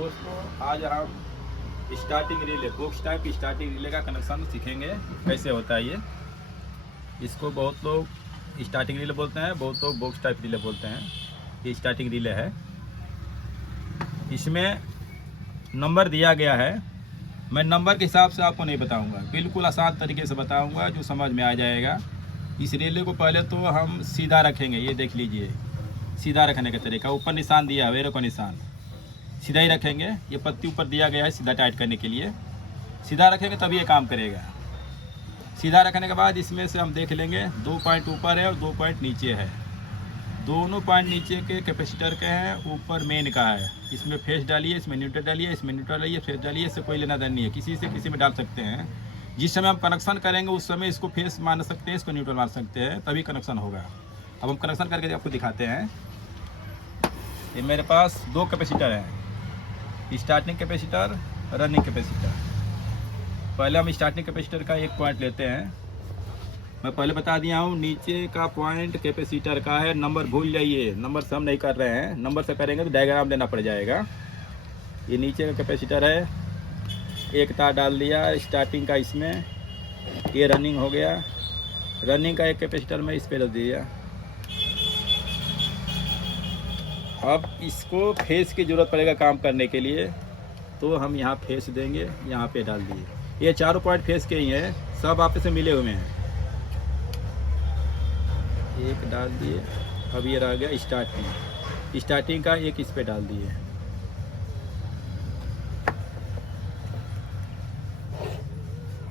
दोस्तों, आज हम starting relay box type starting relay का कनेक्शन सीखेंगे कैसे होता है ये। इसको बहुत लोग स्टार्टिंग रिले बोलते हैं, बहुत लोग बॉक्स टाइप रिले बोलते हैं। ये स्टार्टिंग रिले है, इसमें नंबर दिया गया है। मैं नंबर के हिसाब से आपको नहीं बताऊंगा, बिल्कुल आसान तरीके से बताऊंगा जो समझ में आ जाएगा। इस रिले को पहले तो हम सीधा रखेंगे, ये देख लीजिए सीधा रखने का तरीका। ऊपर निशान दिया है, एरो का निशान, सीधा ही रखेंगे। ये पत्ती ऊपर दिया गया है सीधा टाइट करने के लिए। सीधा रखेंगे तभी ये काम करेगा। सीधा रखने के बाद इसमें से हम देख लेंगे 2 पॉइंट ऊपर है और 2 पॉइंट नीचे है। दोनों पॉइंट नीचे के कैपेसिटर के हैं, ऊपर मेन का है। इसमें फेस डालिए, इसमें न्यूट्रल डालिए, इसमें न्यूट्रल डालिए, फेस डालिए। इससे कोई लेना देना नहीं है, किसी से किसी में डाल सकते हैं। जिस समय हम कनेक्शन करेंगे उस समय इसको फेस मान सकते हैं, इसको न्यूट्रल मान सकते हैं, तभी कनेक्शन होगा। अब हम कनेक्शन करके आपको दिखाते हैं। ये मेरे पास 2 कैपेसिटर हैं, स्टार्टिंग कैपेसिटर, रनिंग कैपेसिटर। पहले हम स्टार्टिंग कैपेसिटर का एक पॉइंट लेते हैं। मैं पहले बता दिया हूँ, नीचे का पॉइंट कैपेसिटर का है। नंबर भूल जाइए, नंबर से हम नहीं कर रहे हैं। नंबर से करेंगे तो डायग्राम देना पड़ जाएगा। ये नीचे का कैपेसिटर है, एक तार डाल दिया स्टार्टिंग का इसमें। ये रनिंग हो गया, रनिंग का एक कैपेसिटर में इस पे रख दिया। अब इसको फेस की ज़रूरत पड़ेगा काम करने के लिए, तो हम यहाँ फेस देंगे, यहाँ पे डाल दिए। ये चारों पॉइंट फेस के ही हैं, सब आपस में मिले हुए हैं। एक डाल दिए। अब ये रह गया स्टार्टिंग, स्टार्टिंग का एक इस पे डाल दिए।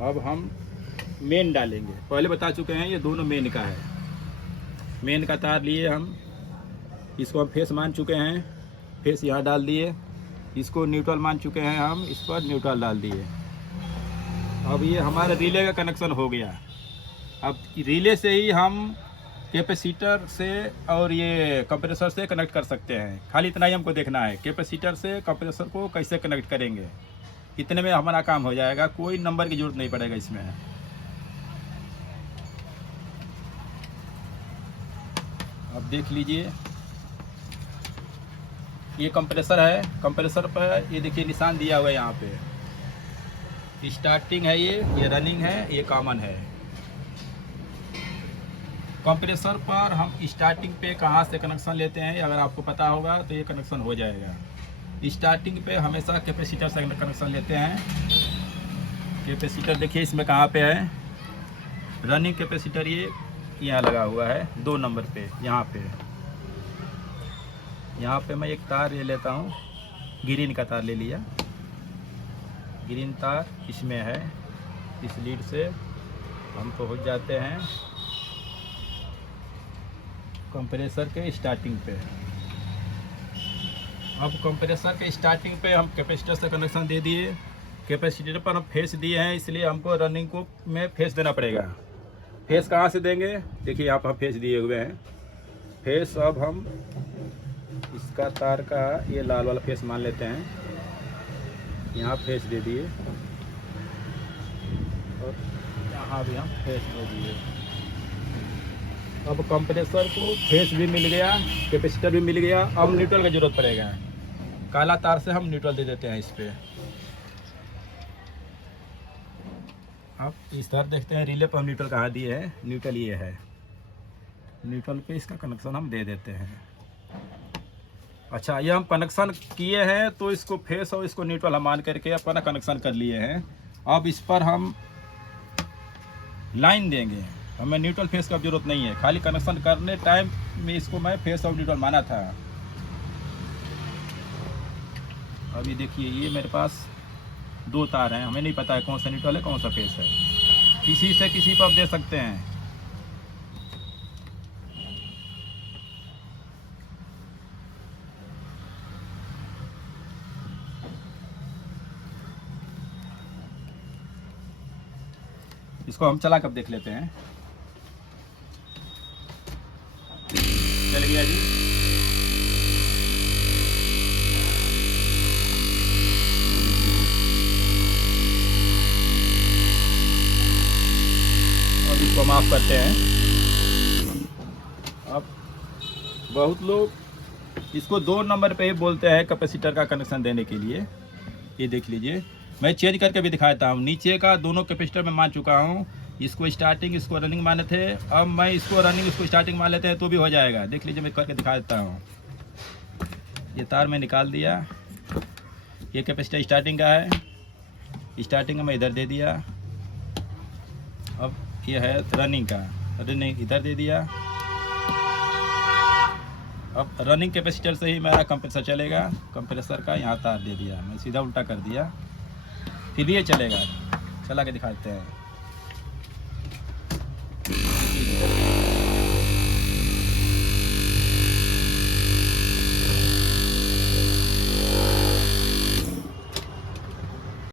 अब हम मेन डालेंगे। पहले बता चुके हैं ये दोनों मेन का है। मेन का तार लिए हम, इसको हम फेस मान चुके हैं, फेस यहाँ डाल दिए। इसको न्यूट्रल मान चुके हैं हम, इस पर न्यूट्रल डाल दिए। अब ये हमारा रिले का कनेक्शन हो गया। अब रिले से ही हम कैपेसिटर से और ये कंप्रेसर से कनेक्ट कर सकते हैं। खाली इतना ही हमको देखना है, कैपेसिटर से कंप्रेसर को कैसे कनेक्ट करेंगे। इतने में हमारा काम हो जाएगा, कोई नंबर की जरूरत नहीं पड़ेगा इसमें। अब देख लीजिए, ये कंप्रेसर है। कंप्रेसर पर ये देखिए निशान दिया हुआ है यहाँ पे। स्टार्टिंग है ये रनिंग है, ये कॉमन है। कंप्रेसर पर हम स्टार्टिंग पे कहाँ से कनेक्शन लेते हैं, अगर आपको पता होगा तो ये कनेक्शन हो जाएगा। स्टार्टिंग पे हमेशा कैपेसिटर से कनेक्शन लेते हैं। कैपेसिटर देखिए इसमें कहाँ पे है, रनिंग कैपेसिटर ये यहाँ लगा हुआ है 2 नंबर पे। यहाँ पे मैं एक तार ले लेता हूँ, ग्रीन का तार ले लिया। ग्रीन तार इसमें है, इस लीड से हम पहुँच जाते हैं कंप्रेसर के स्टार्टिंग पे। अब कंप्रेसर के स्टार्टिंग पे हम कैपेसिटर से कनेक्शन दे दिए। कैपेसिटर पर हम फेस दिए हैं, इसलिए हमको रनिंग को में फेस देना पड़ेगा। फेस कहाँ से देंगे, देखिए यहाँ पर हम फेस दिए हुए हैं। फेस अब हम इसका तार का ये लाल वाला फेस मान लेते हैं, यहाँ फेस दे दिए और यहाँ भी हम फेस दे दिए। अब कंप्रेसर को फेस भी मिल गया, कैपेसिटर भी मिल गया। अब न्यूट्रल की जरूरत पड़ेगा। काला तार से हम न्यूट्रल दे देते हैं इस पे। अब इस तरह देखते हैं रिले पर हम न्यूट्रल कहाँ दिए हैं। न्यूट्रल ये है, न्यूट्रल पे इसका कनेक्शन हम दे देते हैं। अच्छा, ये हम कनेक्शन किए हैं तो इसको फेस और इसको न्यूट्रल हम मान करके अपना कनेक्शन कर लिए हैं। अब इस पर हम लाइन देंगे, हमें न्यूट्रल फेस का जरूरत नहीं है। खाली कनेक्शन करने टाइम में इसको मैं फेस और न्यूट्रल माना था। अभी देखिए ये मेरे पास 2 तार हैं, हमें नहीं पता है कौन सा न्यूट्रल है कौन सा फेस है। किसी से किसी पर आप दे सकते हैं। इसको हम चला कर देख लेते हैं। चल गया जी। और इसको हम ऑफ करते हैं। अब बहुत लोग इसको 2 नंबर पे ही बोलते हैं कैपेसिटर का कनेक्शन देने के लिए। ये देख लीजिए, मैं चेंज करके भी दिखाता हूँ। नीचे का दोनों कैपेसिटर में मान चुका हूँ। इसको स्टार्टिंग, इसको रनिंग माने थे। अब मैं इसको रनिंग, इसको स्टार्टिंग मान लेते हैं तो भी हो जाएगा। देख लीजिए, मैं करके दिखा देता हूँ। ये तार मैं निकाल दिया। ये कैपेसिटर स्टार्टिंग का है, स्टार्टिंग का मैं इधर दे दिया। अब ये है रनिंग का, रनिंग इधर दे दिया। अब रनिंग कैपेसिटर से ही मेरा कंप्रेसर चलेगा। कंप्रेसर का यहाँ तार दे दिया, मैं सीधा उल्टा कर दिया, फिर ये चलेगा। चला के दिखाते हैं।